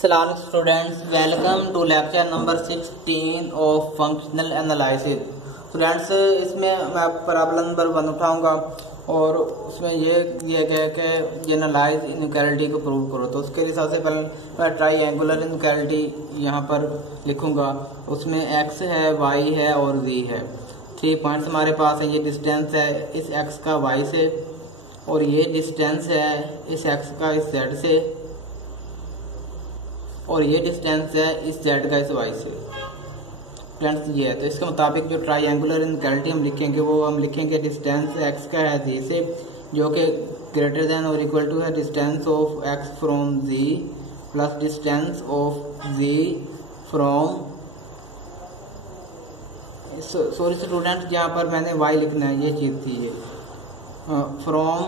सलाम students, welcome to lecture number 16 of functional analysis. Students, इसमें मैं प्रॉब्लम नंबर 1 उठाऊंगा और उसमें ये दिया गया कि जनरलाइज इनइक्वालिटी को प्रूव करो। तो उसके लिए सबसे पहले मैं ट्राइएंगुलर इनइक्वालिटी यहाँ पर लिखूंगा। उसमें x है, y है और z है। 3 पॉइंट्स हमारे पास है। ये डिस्टेंस है इस x का y से और ये डिस्टेंस है इस x का इस z से और ये डिस्टेंस है इस z का इस y से। फ्रेंड्स ये है, तो इसके मुताबिक जो ट्राइएंगुलर इनइक्वालिटी हम लिखेंगे वो हम लिखेंगे डिस्टेंस x का है z से, जो कि ग्रेटर देन और इक्वल टू है distance of x from z plus distance of z from, sorry students यहाँ पर मैंने y लिखना है, ये चीज़ थी ये, फ्रॉम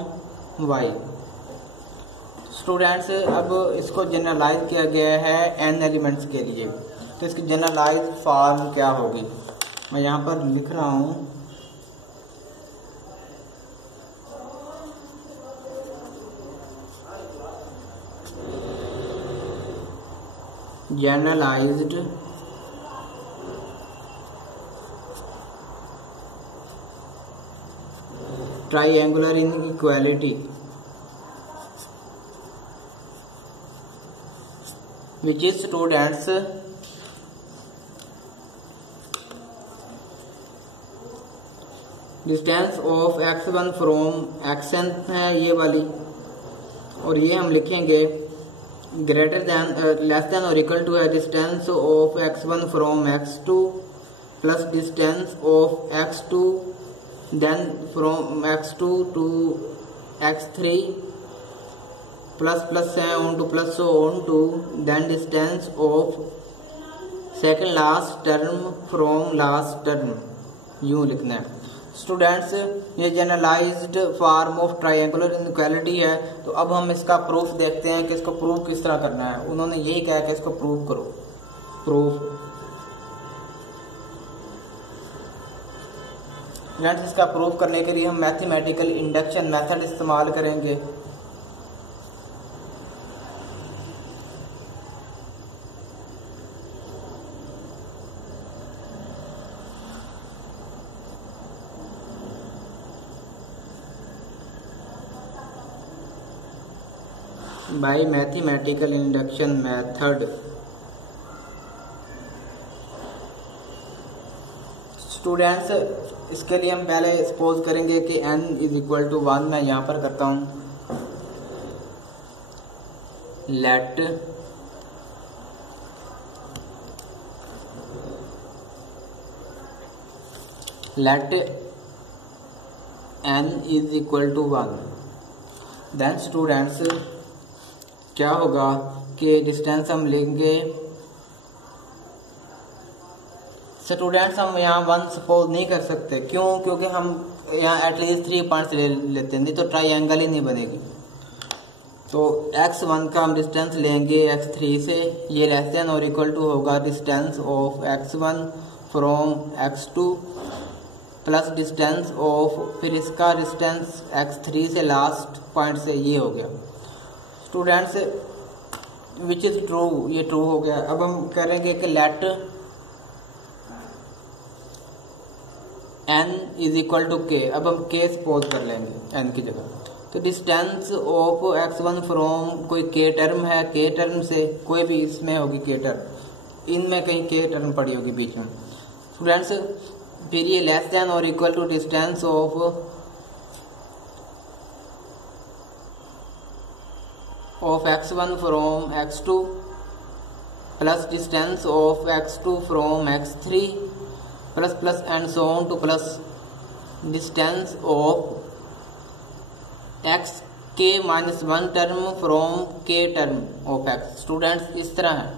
y। स्टूडेंट्स अब इसको जनरलाइज किया गया है n एलिमेंट्स के लिए, तो इसकी जनरलाइज फॉर्म क्या होगी मैं यहाँ पर लिख रहा हूँ। Generalised triangular inequality which is students distance of x1 from xn है ये वाली, और ये हम लिखेंगे ग्रेटर देन लेस देन और इक्वल टू है distance of x1 from x2 plus distance of x2 then from x2 to x3 plus plus है on to plus on to then distance of second last term from last term, यूं लिखना है। Students ये generalised form of triangular inequality है। तो अब हम इसका प्रूफ देखते हैं कि इसको प्रूव किस तरह करना है। उन्होंने यही कहा कि इसको प्रूव करो। प्रूफ फ्रेंड्स, इसका प्रूफ करने के लिए हम मैथमेटिकल इंडक्शन मेथड इस्तेमाल करेंगे। Bye mathematical induction method students, इसके लिए हम पहले सपोज करेंगे कि n इज इक्वल टू 1। मैं यहाँ पर करता हूँ let n is equal to 1। Then students क्या होगा कि डिस्टेंस हम लेंगे। स्टूडेंट्स हम यहाँ 1 सपोज नहीं कर सकते, क्यों? क्योंकि हम यहाँ एटलीस्ट 3 पॉइंट्स ले लेते हैं, नहीं तो ट्राइएंगल ही नहीं बनेगी। तो x1 का हम डिस्टेंस लेंगे x3 से, ये लेस देन और इक्वल टू होगा distance of x1 from x2 plus distance of, फिर इसका डिस्टेंस x3 से लास्ट पॉइंट से, ये हो गया। स्टूडेंट्स विच इज ट्रू, ये ट्रू हो गया। अब हम करेंगे कि let n is equal to k। अब हम k सपोज कर लेंगे n की जगह। तो डिस्टेंस ऑफ x1 फ्रॉम, कोई k टर्म है, k टर्म से कोई भी इसमें होगी k टर्म, इनमें कहीं k टर्म पड़ी होगी बीच में। स्टूडेंट्स फिर ये लेस देन और equal to distance of x1 from x2 plus distance of x2 from x3 plus plus and so on to plus distance of k minus 1 term from k term of x। Students इस तरह है।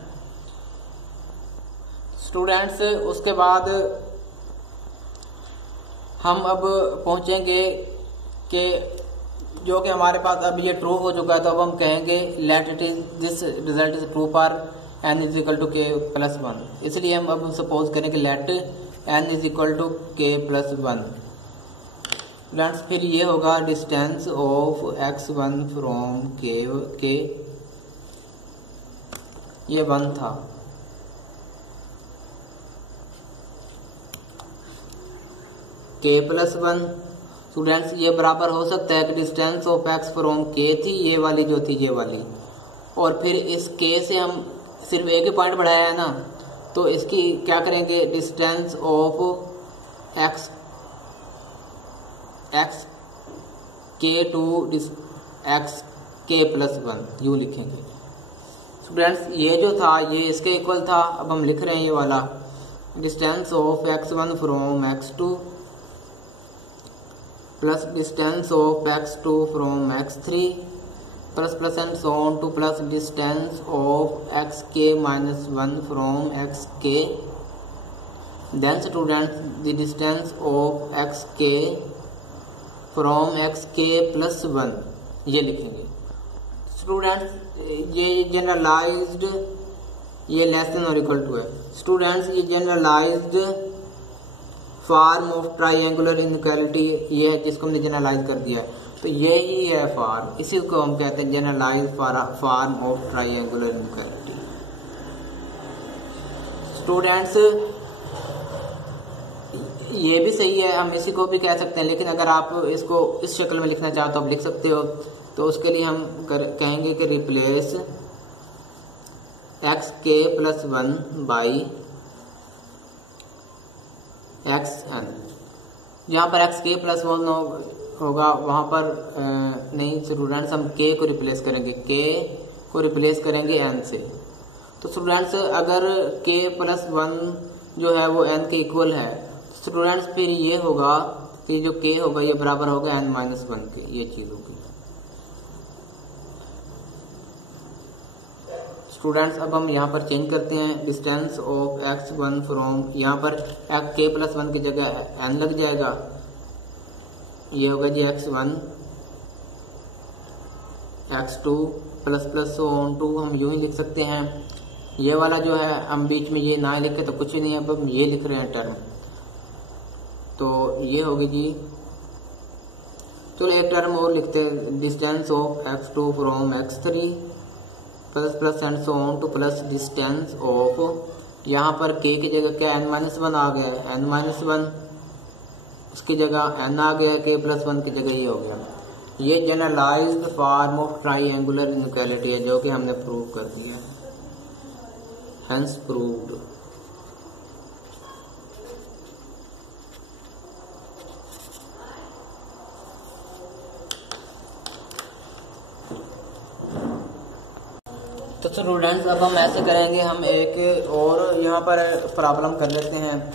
Students उसके बाद हम अब पहुंचेंगे कि जो कि हमारे पास अब ये ट्रू हो चुका है, तो अब हम कहेंगे let it is this result is true for n is equal to k plus 1। इसलिए हम अब सपोज करेंगे let n is equal to k plus 1। Friends फिर ये होगा distance of x1 from k ये 1 था। k प्लस 1 स्टूडेंट्स ये बराबर हो सकता है कि distance of x from k थी, ये वाली जो थी ये वाली, और फिर इस k से हम सिर्फ एक ही पॉइंट बढ़ाया है ना, तो इसकी क्या करेंगे, distance of x k to x k plus 1 यूँ लिखेंगे। स्टूडेंट्स ये जो था ये इसके इक्वल था, अब हम लिख रहे हैं ये वाला distance of x1 from x2 plus distance of x2 from x3 plus and so on to plus distance of xk minus 1 from xk। Then students the distance of xk from xk plus 1 ये लिखेंगे। Students ये generalized, ये less than और equal to है। Students ये generalised form of triangular inequality ये है जिसको हमने जनरलाइज कर दिया है, तो ये ही है फॉर्म, इसी को हम कहते हैं generalize form of triangular inequality. Students ये भी सही है, हम इसी को भी कह सकते हैं, लेकिन अगर आप इसको इस शक्ल में लिखना चाहो तो आप लिख सकते हो। तो उसके लिए हम कहेंगे कि replace xk plus 1 by xn। जहाँ पर xk प्लस 1 होगा वहाँ पर नहीं स्टूडेंट्स, हम k को रिप्लेस करेंगे, k को रिप्लेस करेंगे n से। तो स्टूडेंट्स अगर k प्लस 1 जो है वो n के इक्वल है, स्टूडेंट्स फिर ये होगा कि जो k होगा ये बराबर होगा n माइनस 1 के, ये चीज़ होगी। स्टूडेंट्स अब हम यहाँ पर चेंज करते हैं डिस्टेंस ऑफ x1 फ्रॉम, यहाँ पर k प्लस 1 की जगह n लग जाएगा, ये होगा z x1 x2 plus plus so on to, हम यूँ ही लिख सकते हैं। ये वाला जो है हम बीच में ये ना लिखे तो कुछ भी नहीं है, अब हम ये लिख रहे हैं टर्म, तो ये होगी जी। चलो एक टर्म और लिखते हैं, distance of x2 from x3 plus plus and so on to plus distance of, यहाँ पर k की जगह क्या n माइनस 1 आ गया है, n माइनस 1 उसकी जगह n आ गया, k प्लस 1 की जगह ये हो गया। ये generalised form of triangular inequality है जो कि हमने प्रूव कर दिया, हेंस प्रूव्ड। तो स्टूडेंट्स अब हम ऐसे करेंगे, हम एक और यहाँ पर प्रॉब्लम कर लेते हैं,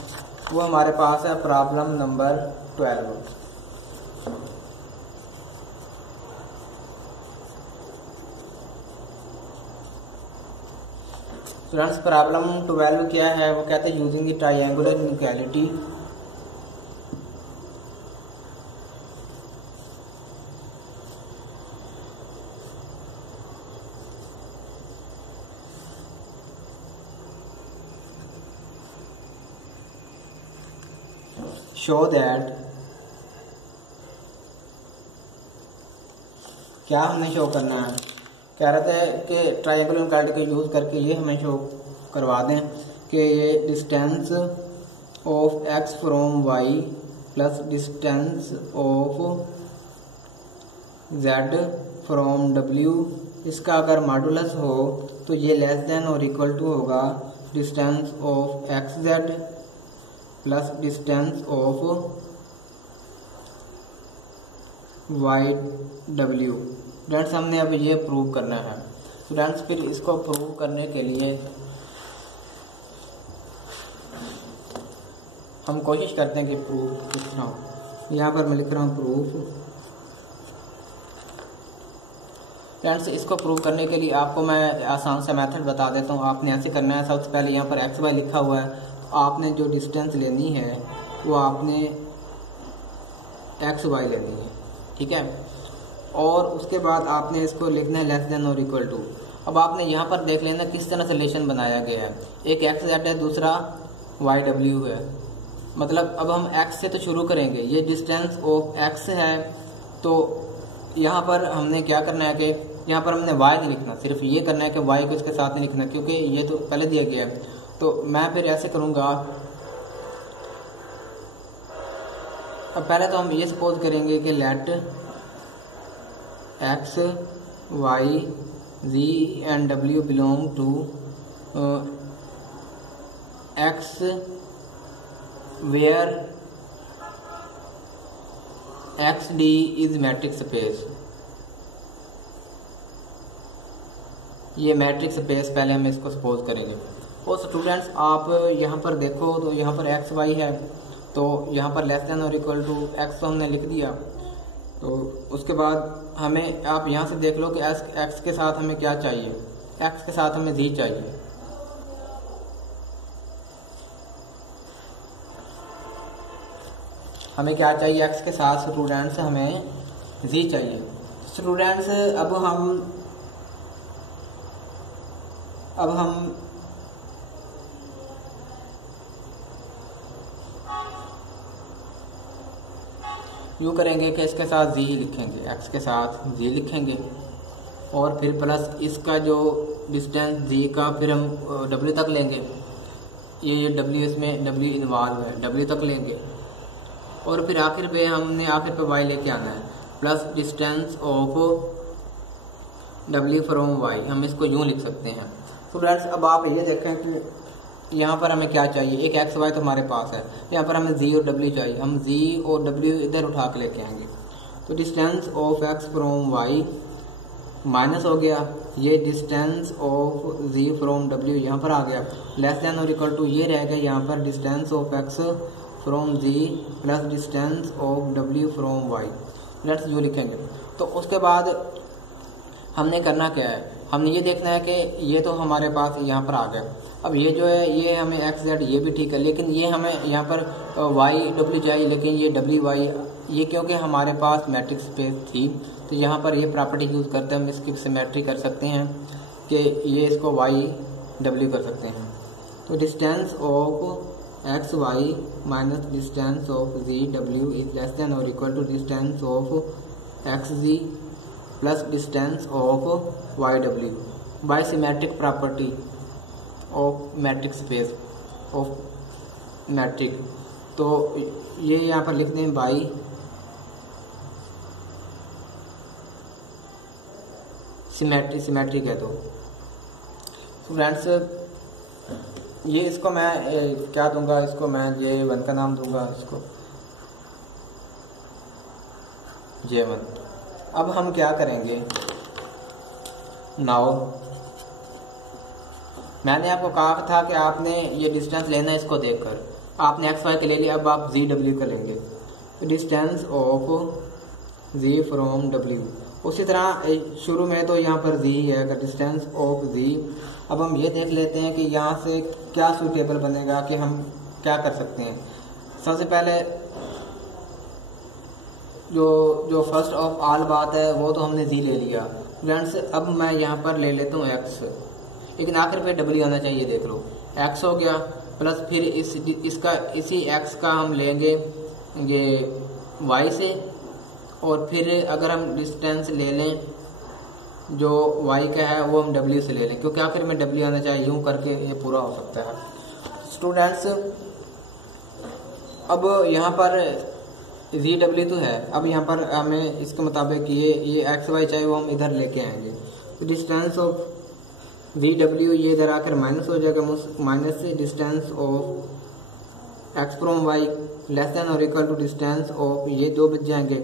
वो हमारे पास है प्रॉब्लम नंबर 12। स्टूडेंट्स प्रॉब्लम 12 क्या है, वो कहते हैं using the triangular inequality show that, क्या हमने शो करना है, कह रहा था कि ट्राइंगुलर इनइक्वालिटी का यूज़ करके ये हमें शो करवा दें कि ये distance of x from y plus distance of z from w, इसका अगर मॉडुलस हो तो ये लेस देन और इक्वल टू होगा distance of xz plus distance of yw। Students हमने अब ये प्रूव करना है। स्टूडेंट्स फिर इसको प्रूव करने के लिए हम कोशिश करते हैं कि प्रूफ किस तरह हो। यहाँ पर मैं लिख रहा हूँ प्रूफ। फ्रेंड्स इसको प्रूव करने के लिए आपको मैं आसान सा मेथड बता देता हूँ। आपने ऐसे करना है, सबसे पहले यहाँ पर एक्स वाई लिखा हुआ है, आपने जो डिस्टेंस लेनी है वो आपने एक्स वाई लेनी है, ठीक है। और उसके बाद आपने इसको लिखना है लेस देन और इक्वल टू। अब आपने यहाँ पर देख लेना किस तरह से रिलेशन बनाया गया है, एक एक्स जेड है, दूसरा वाई डब्ल्यू है। मतलब अब हम एक्स से तो शुरू करेंगे, ये डिस्टेंस ऑफ एक्स है, तो यहाँ पर हमने क्या करना है कि यहाँ पर हमने y नहीं लिखना, सिर्फ ये करना है कि y को इसके साथ नहीं लिखना, क्योंकि ये तो पहले दिया गया है। तो मैं फिर ऐसे करूँगा, अब पहले तो हम ये सपोज करेंगे कि let x y z and w belong to x where x d is matrix space. ये मैट्रिक्स स्पेस पहले हम इसको सपोज करेंगे। और स्टूडेंट्स आप यहाँ पर देखो तो यहाँ पर एक्स वाई है, तो यहाँ पर लेस देन और इक्वल टू एक्स तो हमने लिख दिया। तो उसके बाद हमें आप यहाँ से देख लो कि एक्स के साथ हमें क्या चाहिए, एक्स के साथ हमें जी चाहिए। हमें क्या चाहिए, एक्स के साथ स्टूडेंट्स हमें जी चाहिए। स्टूडेंट्स अब हम यूँ करेंगे कि इसके साथ जी लिखेंगे, एक्स के साथ जी लिखेंगे और फिर प्लस इसका जो डिस्टेंस जी का फिर हम डब्ल्यू तक लेंगे। ये डब्ल्यू, इसमें डब्ल्यू इन्वॉल्व है, डब्ल्यू तक लेंगे और फिर आखिर पे हमने आखिर पे y लेके आना है, plus distance of w from y। हम इसको यूँ लिख सकते हैं। तो फ्रेंड्स अब आप ये देखें कि यहाँ पर हमें क्या चाहिए, एक एक्स वाई तो हमारे पास है, यहाँ पर हमें z और w चाहिए। हम z और w इधर उठा के लेके आएंगे। तो distance of x from y minus हो गया, ये distance of z from w यहाँ पर आ गया, लेस देन और इक्वल टू ये रह गया यहाँ पर distance of x from z plus distance of w from y। Let's you लिखेंगे। तो उसके बाद हमने करना क्या है, हमने ये देखना है कि ये तो हमारे पास यहाँ पर आ गया। अब ये जो है ये हमें एक्स जेड ये भी ठीक है, लेकिन ये हमें यहाँ पर वाई डब्ल्यू चाहिए, लेकिन ये डब्ल्यू वाई ये क्योंकि हमारे पास मैट्रिक्स स्पेस थी तो यहाँ पर ये प्रॉपर्टी यूज़ करते हैं हम इसकी सिमेट्री कर सकते हैं कि ये इसको वाई डब्ल्यू कर सकते हैं। तो distance of x Y minus distance of Z W is less than और equal to distance of X Z plus distance of Y W by symmetric property of metric space of metric. तो ये यहाँ पर लिख दें by symmetric है। तो friends ये इसको मैं क्या दूंगा, इसको मैं J1 का नाम दूंगा, इसको J1। अब हम क्या करेंगे, नाउ मैंने आपको कहा था कि आपने ये डिस्टेंस लेना है, इसको देखकर आपने एक्स वाई के ले लिया, अब आप जी डब्ल्यू का लेंगे। तो डिस्टेंस ऑफ जी फ्रॉम डब्ल्यू, उसी तरह शुरू में तो यहाँ पर जी है अगर डिस्टेंस ऑफ जी। अब हम ये देख लेते हैं कि यहाँ से क्या सूटेबल बनेगा कि हम क्या कर सकते हैं। सबसे पहले जो फर्स्ट ऑफ ऑल बात है वो तो हमने जी ले लिया फ्रेंड्स। अब मैं यहाँ पर ले लेता हूँ एक्स, लेकिन आखिर पे डब्ल्यू आना चाहिए, देख लो एक्स हो गया, प्लस फिर इसी एक्स का हम लेंगे ये वाई से, और फिर अगर हम डिस्टेंस ले लें जो वाई का है वो हम डब्ल्यू से ले लें, क्योंकि आखिर में डब्ल्यू आना चाहिए, यूँ करके ये पूरा हो सकता है। स्टूडेंट्स अब यहाँ पर जी डब्ल्यू तो है, अब यहाँ पर हमें इसके मुताबिक ये एक्स वाई चाहिए वो हम इधर लेके आएंगे। तो डिस्टेंस ऑफ जी डब्ल्यू ये इधर आकर माइनस हो जाएगा, माइनस से distance of x from Y less than और इक्वल टू डिस्टेंस ऑफ ये दो बच जाएंगे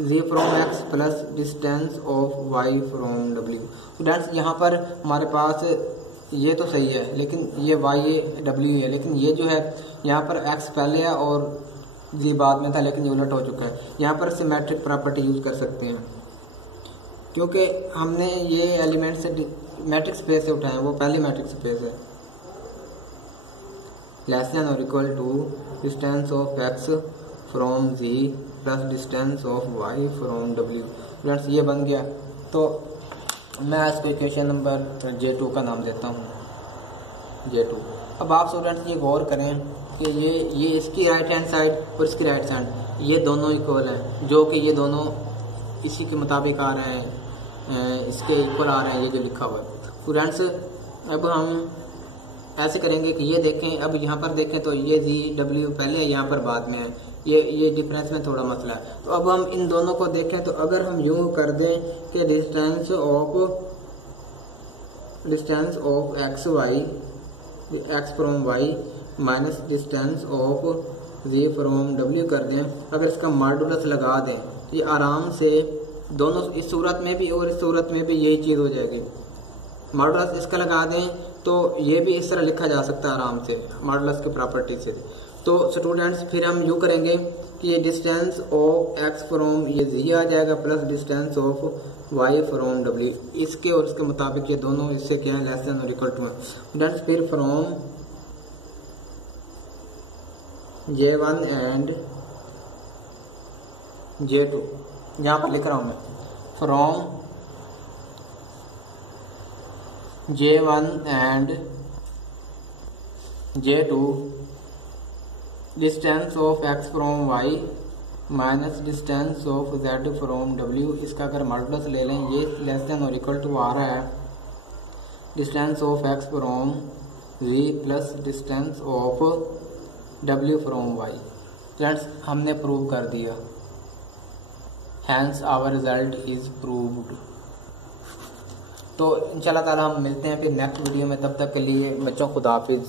Z from X plus distance of Y from W. Students यहाँ पर हमारे पास ये तो सही है, लेकिन ये वाई डब्ल्यू है, लेकिन ये जो है यहाँ पर एक्स पहले है और जी बाद में था, लेकिन ये उलट हो चुका है। यहाँ पर सिमेट्रिक प्रॉपर्टी यूज़ कर सकते हैं, क्योंकि हमने ये एलिमेंट से मैट्रिक्स स्पेस से उठाए, वो पहले मैट्रिक्स स्पेस है। लेस देन और equal to distance of x from z plus distance of Y from डब्ल्यू। फ्रेंड्स ये बन गया। तो मैं इसको इक्वेशन नंबर J2 का नाम देता हूँ, J2। अब आप स्टूडेंट्स ये गौर करें कि ये इसकी राइट हैंड साइड और इसकी राइट हैंड ये दोनों इक्वल हैं, जो कि ये दोनों इसी के मुताबिक आ रहे हैं। इसके इक्वल आ रहे हैं, ये जो लिखा हुआ है। स्टूडेंट्स अब हम ऐसे करेंगे कि ये देखें, अब यहाँ पर देखें तो ये जी डब्ल्यू पहले है, यहाँ पर बाद में है, ये डिफरेंस में थोड़ा मसला है। तो अब हम इन दोनों को देखें तो अगर हम यूं कर दें कि distance of x y, x from y minus distance of z from डब्ल्यू कर दें, अगर इसका मॉडुलस लगा दें, ये आराम से दोनों इस सूरत में भी और इस सूरत में भी यही चीज़ हो जाएगी। मॉडुलस इसका लगा दें तो ये भी इस तरह लिखा जा सकता है आराम से मॉडुलस की प्रॉपर्टी से। तो स्टूडेंट्स फिर हम यूँ करेंगे कि ये डिस्टेंस ऑफ एक्स फ्रॉम ये जी आ जाएगा plus distance of Y from डब्ल्यू, इसके और इसके मुताबिक ये दोनों इससे क्या है, लेस देन और इक्वल टू है। स्टूडेंट्स फिर फ्रॉम J1 एंड J2, यहाँ पर लिख रहा हूँ मैं, from J1 and J2 distance of x from y minus distance of z from w, इसका अगर मॉडुलस ले लें ये लेस देन और इक्वल टू आ रहा है distance of x from v plus distance of w from y। Friends हमने प्रूव कर दिया, hence our result is proved. तो इंशाल्लाह ताला हम मिलते हैं फिर नेक्स्ट वीडियो में, तब तक के लिए बच्चों खुदा हाफिज़।